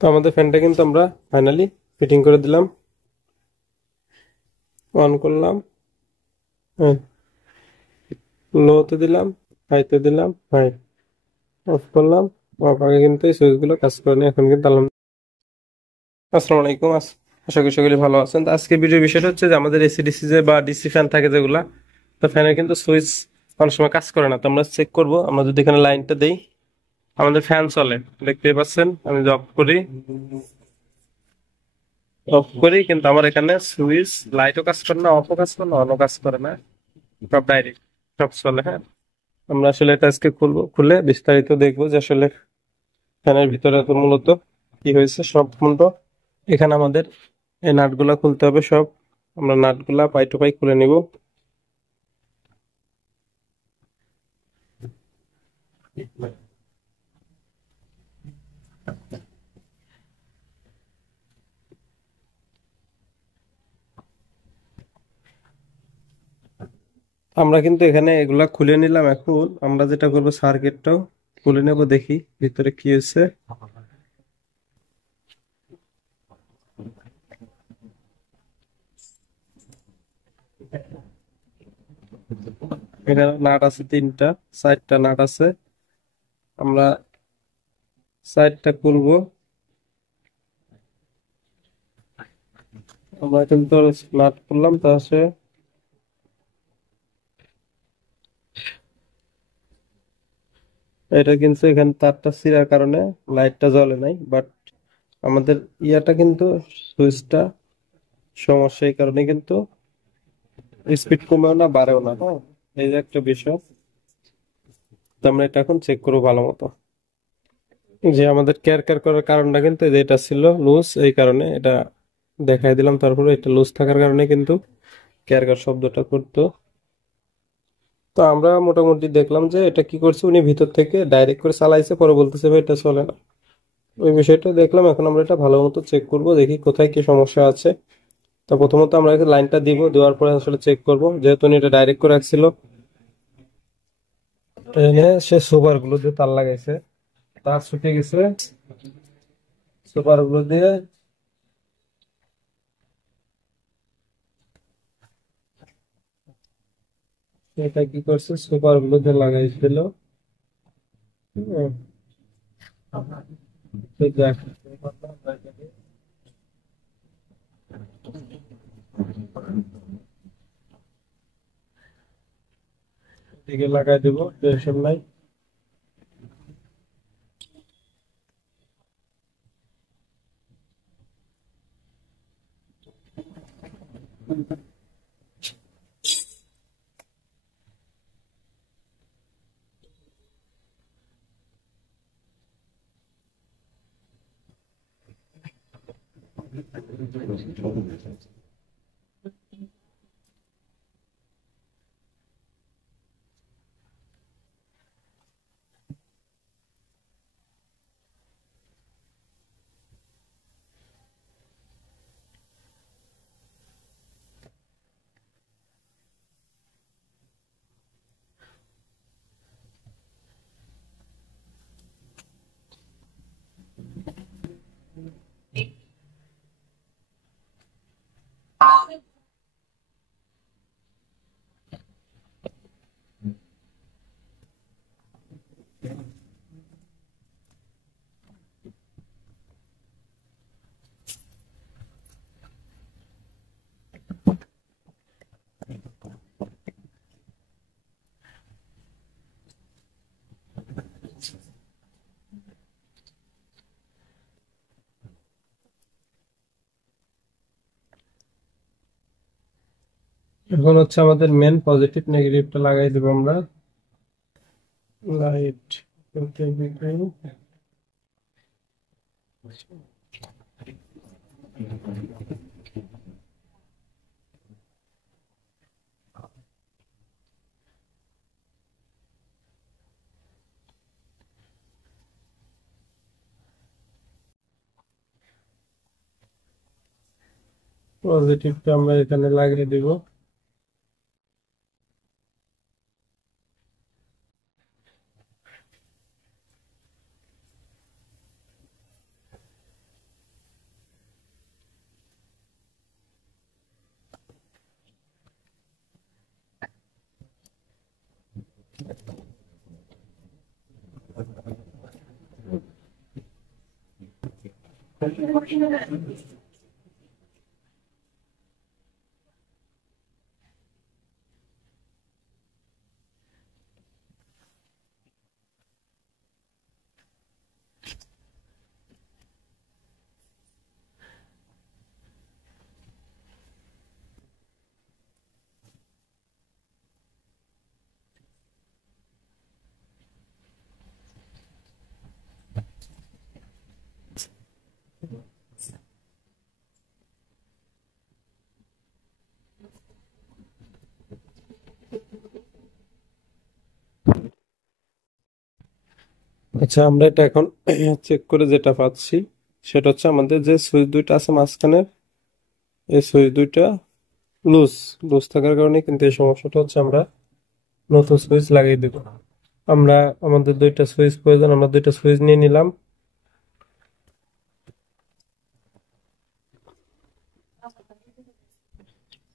তো আমাদের ফ্যানটা কিন্তু আমরা ফাইনালি ফিটিং করে দিলাম। অন করলাম, লোতে দিলাম, হাইতে দিলাম, হাই, অফ করলাম। অফ আগে কিন্তু এই সুইচগুলো কাজ করেনি, এখন কিন্তু আসসালামু আলাইকুম। আশা করি সকলে ভালো আছেন। তো আজকে ভিডিও বিষয়টা হচ্ছে যে আমাদের এসি ডিসি যে বা ডিসি ফ্যান থাকে যেগুলা, তো ফ্যানের কিন্তু সুইচ অনেক সময় কাজ করে না। তো আমরা চেক করব, আমরা যদি এখানে লাইনটা দেই আমাদের ফ্যান চলে, দেখতে পাচ্ছেন। আমি যদি অফ করি কিন্তু আমার এখানে সুইচ লাইটও কাজ করে না, অফও কাজ করে না, অনও কাজ করে না, সব ডাইরেক্ট সব চলে। হ্যাঁ, আমরা আসলে এটা আজকে খুলবো, খুলে বিস্তারিত দেখবো যে আসলে ফ্যানের ভিতরে তো মূলত কি হয়েছে সম্পূর্ণ। এখানে আমাদের এই নাটগুলা খুলতে হবে সব। আমরা নাটগুলা পাই টু পাই খুলে নিব। আমরা কিন্তু এখানে এগুলা খুলে নিলাম। এখন আমরা যেটা করবো সার্কিটটাও খুলে নেব, দেখি ভিতরে কি হয়েছে। এখানে নাট আছে তিনটা, চারটা নাট আছে। আমরা চারটা খুলবো। আমরা কিন্তু নাট খুললাম, তাহলে এটা কিন্তু এখানে তারটা ছিঁড়ার কারণে লাইটটা জ্বলে নাই, বাট আমাদের ইয়াটা কিন্তু সুইচটা সমস্যা, এই কারণে কিন্তু স্পিড কমেও না বাড়েও না। হ্যাঁ, এই যে একটা বিষয়। তো আমরা এটা এখন চেক করবো ভালো মতো, যে আমাদের কেয়ার কেয়ার করার কারণটা কিন্তু এই যে এটা ছিল লুজ, এই কারণে এটা দেখাই দিলাম। তারপরে এটা লুজ থাকার কারণে কিন্তু কেয়ার কেয়ার শব্দটা করতো। তো আমরা মোটামুটি দেখলাম যে এটা কি করছে, উনি ভিতর থেকে ডাইরেক্ট করে চালাইছে, পরে বলতেছে ভাই এটা চলে না। ওই বিষয়টা দেখলাম। এখন আমরা এটা ভালো মতো চেক করব, দেখি কোথায় কি সমস্যা আছে। তো প্রথমত আমরা লাইনটা দিব, দেওয়ার পরে আসলে চেক করব, যেহেতু উনি এটা ডাইরেক্ট করে রাখছিল। এনে সে সুপার গুলো দিয়ে তার লাগাইছে, তার ছুটে গেছে। সুপার গুলো দিয়ে এটা কি করছে, সুপার গুলো দিয়ে লাগাইছিল। হুম, তো দেখ, দিকে লাগাই দিব, টেনশন নাই। এখন হচ্ছে আমাদের মেন পজিটিভ নেগেটিভটা লাগাই দেবো আমরা। লাইট, পজিটিভটা আমরা এখানে লাগিয়ে দিব। আচ্ছা, আমরা এটা এখন চেক করে যেটা পাচ্ছি সেটা হচ্ছে আমাদের যে সুইচ দুইটা আছে মাঝখানে, এই সুইচ দুইটা লুজ লুজ থাকার কারণে কিন্তু এই সমস্যাটা হচ্ছে। আমরা নতুন সুইচ লাগিয়ে দেব। আমরা আমাদের দুইটা সুইচ প্রয়োজন, আমরা দুইটা সুইচ নিয়ে নিলাম।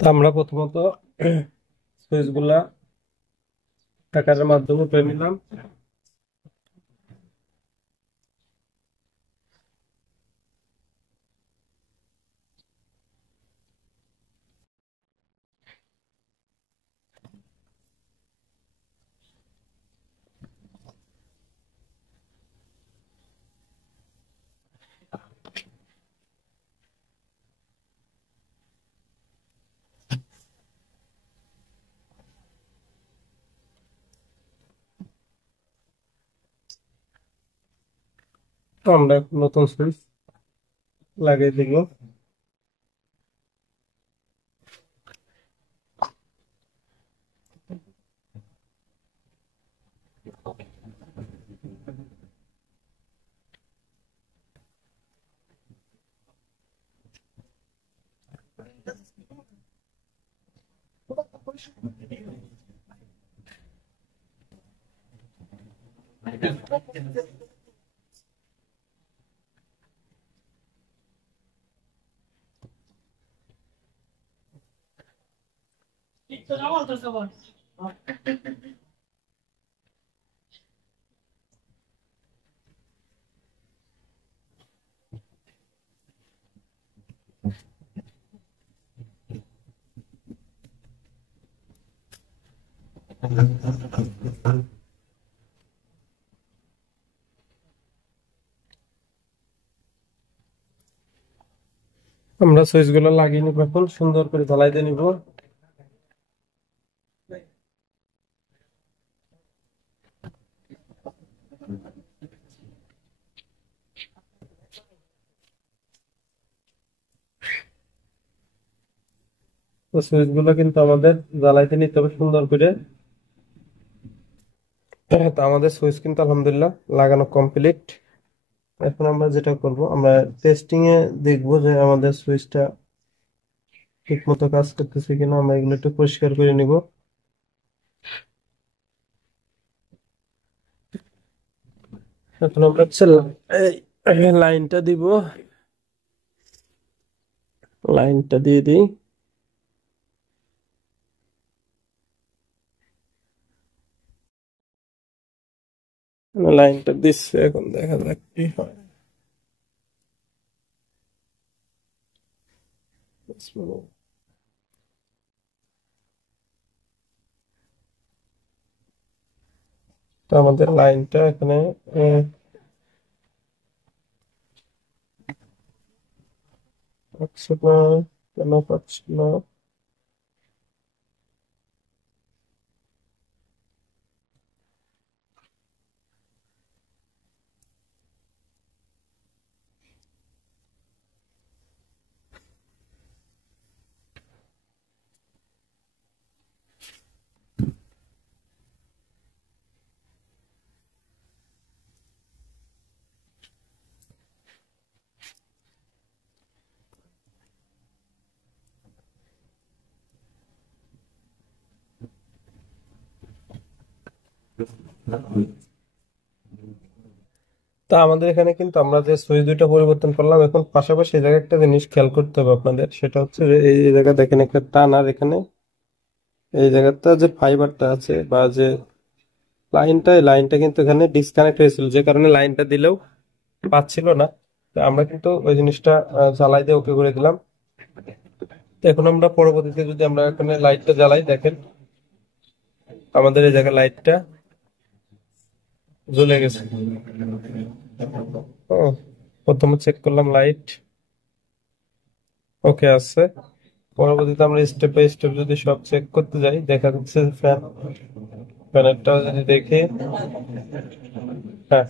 তা আমরা প্রথমত সুইচ গুলা টাকার মাধ্যমে পেয়ে নিলাম। তো আমরা এখন নতুন সুইচ লাগিয়ে দিব। আমরা সুইচ গুলো লাগিয়ে নিব, এখন সুন্দর করে ঢালাই দিয়ে নিব। তো সুইচ গুলো কিন্তু আমাদের জ্বালাইতে নিতে হবে সুন্দর করে। তো আমাদের সুইচ কিন্তু আলহামদুলিল্লাহ লাগানো কমপ্লিট। এখন আমরা যেটা করব, আমরা টেস্টিং এ দেখবো যে আমাদের সুইচটা ঠিক মতো কাজ করতেছে কিনা। আমরা এগুলো একটু পরিষ্কার করে নিব। এখন আমরা হচ্ছে লাইনটা দিব, লাইনটা দিয়ে দিই। লাইনটা দিচ্ছে, এখন দেখা যাক কি হয়। তো আমাদের লাইনটা এখানে পাচ্ছে না, কেন পাচ্ছে না? তা আমাদের এখানে কিন্তু আমরা যে সুইচ দুইটা পরিবর্তন করলাম, এখন পাশাপাশি এই জায়গায় একটা জিনিস খেয়াল করতে হবে আপনাদের। সেটা হচ্ছে যে এই জায়গা দেখেন একটা টান, আর এখানে এই জায়গাটা যে ফাইবারটা আছে বা যে লাইনটা কিন্তু এখানে ডিসকানেক্ট হয়েছিল, যে কারণে লাইনটা দিলেও পাচ্ছিল না। তো আমরা কিন্তু ওই জিনিসটা জ্বালাই দিয়ে ওকে করে দিলাম। তো এখন আমরা পরবর্তীতে যদি আমরা এখানে লাইটটা জ্বালাই, দেখেন আমাদের এই জায়গায় লাইটটা জ্বলে গেছে। ও, প্রথমে চেক করলাম লাইট ওকে আছে। পরবর্তীতে আমরা স্টেপ বাই স্টেপ যদি সব চেক করতে যাই, দেখা যাচ্ছে ফ্যানেরটাও যদি দেখি, হ্যাঁ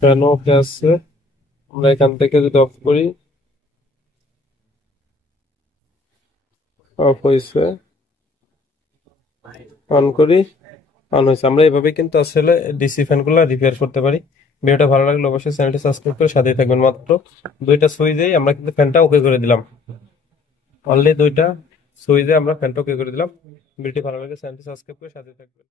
ফ্যান ওকে আছে। আমরা এখান থেকে যদি অফ করি, অফ হয়েছে, অন করি, অন হয়েছে। আমরা এভাবে কিন্তু আসলে ডিসি ফ্যান গুলো রিপেয়ার করতে পারি। ভিডিওটা ভালো লাগলে অবশ্যই চ্যানেলটি সাবস্ক্রাইব করে সাথেই থাকবেন। মাত্র দুইটা সুইচেই আমরা কিন্তু ফ্যানটা ওকে করে দিলাম। অনলি দুইটা সুইচে আমরা ফ্যানটা ওকে করে দিলাম। ভিডিওটি ভালো লাগলে চ্যানেলটি সাবস্ক্রাইব করে সাথে থাকবেন।